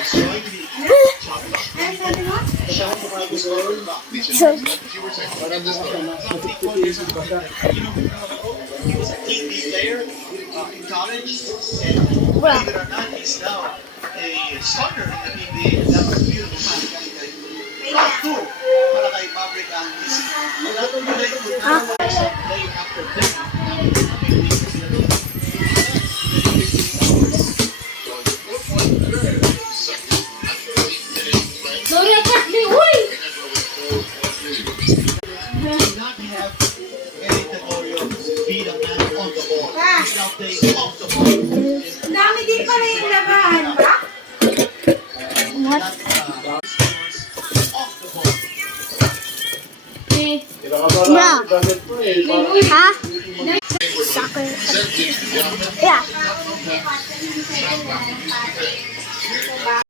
In college, and believe it or not, he's now a starter in the NBA, and that was beautiful. Top two para kay Maverick Andes. Wala ko yung play after play. Not have Eric Tenorio beat a man on the ball. He's now playing off the ball. Dami din pala yung labahan ba? What? Off the ball. Ha? Soccer. Yeah.